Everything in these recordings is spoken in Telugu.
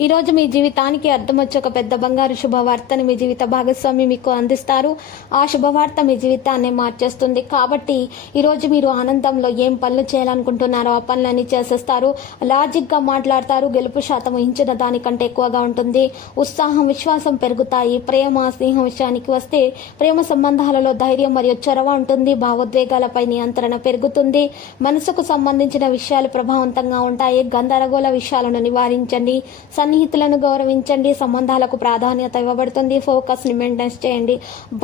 ఈ రోజు మీ జీవితానికి అర్థం వచ్చే ఒక పెద్ద బంగారు శుభవార్తని మీ జీవిత భాగస్వామి మీకు అందిస్తారు. ఆ శుభవార్త మీ జీవితాన్ని మార్చేస్తుంది. కాబట్టి ఈ రోజు మీరు ఆనందంలో ఏం పనులు చేయాలనుకుంటున్నారో ఆ పనులన్నీ చేసేస్తారు. లాజిక్గా మాట్లాడతారు. గెలుపు శాతం ఇచ్చిన దానికంటే ఎక్కువగా ఉంటుంది. ఉత్సాహం విశ్వాసం పెరుగుతాయి. ప్రేమ స్నేహం విషయానికి వస్తే ప్రేమ సంబంధాలలో ధైర్యం మరియు చొరవ ఉంటుంది. భావోద్వేగాలపై నియంత్రణ పెరుగుతుంది. మనసుకు సంబంధించిన విషయాలు ప్రభావవంతంగా ఉంటాయి. గందరగోళ విషయాలను నివారించండి. సన్నిహితులను గౌరవించండి సంబంధాలకు ప్రాధాన్యత ఇవ్వబడుతుంది ఫోకస్ని చేయండి.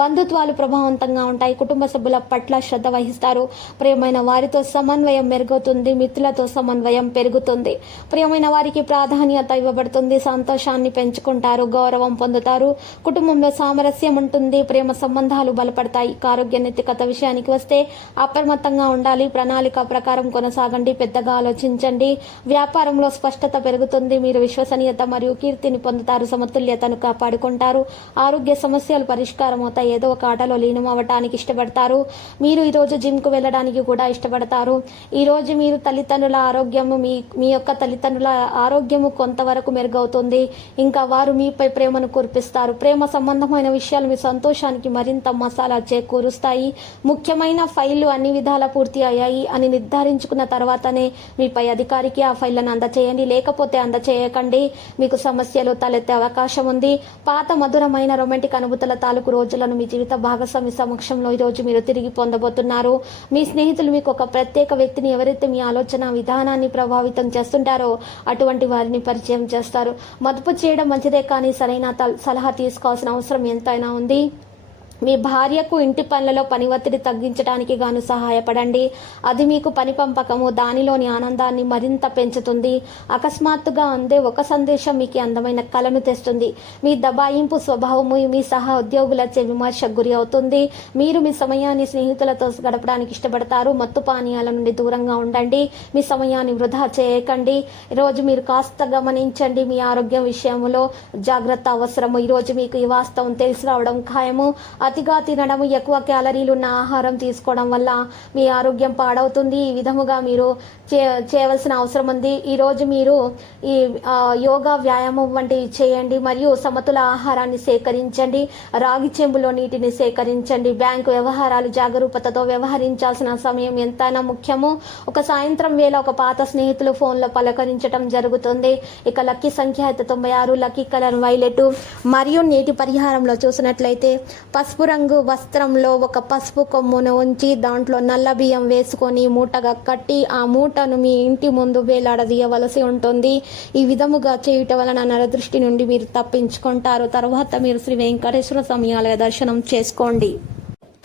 బంధుత్వాలు ప్రభావవంతంగా ఉంటాయి కుటుంబ సభ్యుల పట్ల శ్రద్ధ వహిస్తారు. ప్రియమైన వారితో సమన్వయం మెరుగుతుంది మిత్రులతో సమన్వయం పెరుగుతుంది. ప్రియమైన వారికి ప్రాధాన్యత ఇవ్వబడుతుంది సంతోషాన్ని పెంచుకుంటారు గౌరవం పొందుతారు. కుటుంబంలో సామరస్యం ఉంటుంది ప్రేమ సంబంధాలు బలపడతాయి. ఆరోగ్య నైతికత విషయానికి వస్తే అప్రమత్తంగా ఉండాలి ప్రణాళిక ప్రకారం కొనసాగండి పెద్దగా ఆలోచించండి. వ్యాపారంలో స్పష్టత పెరుగుతుంది మీరు విశ్వసనీయత మరియు కీర్తిని పొందుతారు. సమతుల్యతను కాపాడుకుంటారు. ఆరోగ్య సమస్యలు పరిష్కారం అవుతాయి. ఏదో ఒక ఆటలో లీనం అవ్వటానికి ఇష్టపడతారు. మీరు ఈరోజు జిమ్కు వెళ్ళడానికి కూడా ఇష్టపడతారు. ఈరోజు మీరు తల్లిదండ్రుల ఆరోగ్యము మీ మీ యొక్క తల్లిదండ్రుల ఆరోగ్యము కొంతవరకు మెరుగవుతుంది. ఇంకా వారు మీపై ప్రేమను కురిపిస్తారు. ప్రేమ సంబంధమైన విషయాలు మీ సంతోషానికి మరింత మసాలా చేకూరుస్తాయి. ముఖ్యమైన ఫైళ్ళు అన్ని విధాల పూర్తి అయ్యాయి అని నిర్ధారించుకున్న తర్వాతనే మీపై అధికారికి ఆ ఫైళ్ళను అందచేయండి. లేకపోతే అందచేయకండి. మీకు సమస్యలు తలెత్తే అవకాశం ఉంది. పాత మధురమైన రొమాంటిక్ అనుభూతుల తాలూకు రోజులను మీ జీవిత భాగస్వామి సమక్షంలో ఈరోజు మీరు తిరిగి పొందబోతున్నారు. మీ స్నేహితులు మీకు ఒక ప్రత్యేక వ్యక్తిని ఎవరైతే మీ ఆలోచన విధానాన్ని ప్రభావితం చేస్తుంటారో అటువంటి వారిని పరిచయం చేస్తారు. మదుపు చేయడం మంచిదే కానీ సరైన సలహా తీసుకోవాల్సిన అవసరం ఎంతైనా ఉంది. మీ భార్యకు ఇంటి పనులలో పని ఒత్తిడి తగ్గించడానికి గాను సహాయపడండి. అది మీకు పని పంపకము దానిలోని ఆనందాన్ని మరింత పెంచుతుంది. అకస్మాత్తుగా అందే ఒక సందేశం మీకు అందమైన కలను తెస్తుంది. మీ దబాయింపు స్వభావము మీ సహా ఉద్యోగులచే విమర్శకు గురి అవుతుంది. మీరు మీ సమయాన్ని స్నేహితులతో గడపడానికి ఇష్టపడతారు. మత్తు పానీయాల నుండి దూరంగా ఉండండి. మీ సమయాన్ని వృధా చేయకండి. ఈరోజు మీరు కాస్త గమనించండి మీ ఆరోగ్యం విషయంలో జాగ్రత్త అవసరము. ఈరోజు మీకు ఈ వాస్తవం తెలిసి రావడం ఖాయము. అతిగా తినడం ఎక్కువ క్యాలరీలు ఉన్న ఆహారం తీసుకోవడం వల్ల మీ ఆరోగ్యం పాడవుతుంది. ఈ విధముగా మీరు చే చేయవలసిన అవసరం ఉంది. ఈరోజు మీరు ఈ యోగా వ్యాయామం వంటివి చేయండి మరియు సమతుల ఆహారాన్ని సేకరించండి. రాగి చెంబులో నీటిని సేకరించండి. బ్యాంకు వ్యవహారాలు జాగరూకతతో వ్యవహరించాల్సిన సమయం ఎంతైనా ముఖ్యము. ఒక సాయంత్రం వేళ ఒక పాత స్నేహితులు ఫోన్లో పలకరించడం జరుగుతుంది. ఇక లక్కీ సంఖ్య అయితే తొంభై ఆరు లక్కీ కలర్ వైలెట్. మరియు నీటి పరిహారంలో చూసినట్లయితే పసుపు పసుపు రంగు వస్త్రంలో ఒక పసుపు కొమ్మును ఉంచి దాంట్లో నల్ల బియ్యం వేసుకొని మూటగా కట్టి ఆ మూటను మీ ఇంటి ముందు వేలాడదీయవలసి ఉంటుంది. ఈ విధముగా చేయుట వలన నరదృష్టి నుండి మీరు తప్పించుకుంటారు. తర్వాత మీరు శ్రీ వెంకటేశ్వర స్వామి ఆలయ దర్శనం చేసుకోండి.